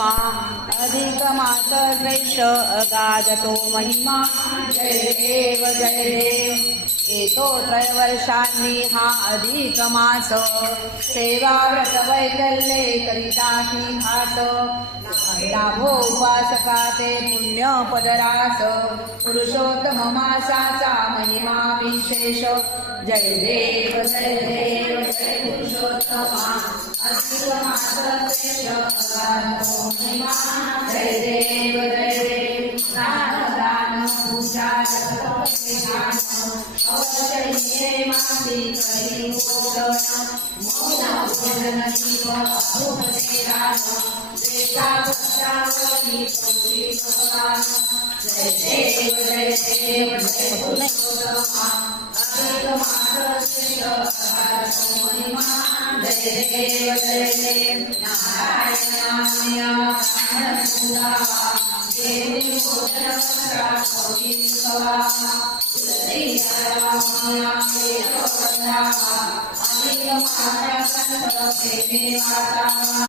अधिकमास श्रेष्ठ अगाधतो महिमा जय देव जय देव। येतो त्रयवर्षांनी हा अधिक मास सेवा व्रत वैकल्ये करिताही खास लाभो उपासका ते पुण्य पदरास पुरुषोत्तम मासाचा महिमा विशेष जय देव जय देव जय पुरुषोत्तमा अधिक मास श्रेष्ठ अगाधतो महिमा जय देव जय देव। दान पूजा अवश्य मासी करी भोजन मौन भोजन दीप अभुभेदान देता पश्चावती तुलसी भगवान जय देव जय देव जय पुरुषोत्तमा अधिक मास श्रेष्ठ अगाधतो महिमा जय देव जय देव। नारायणाय पूजा देवी भोजन तुलसी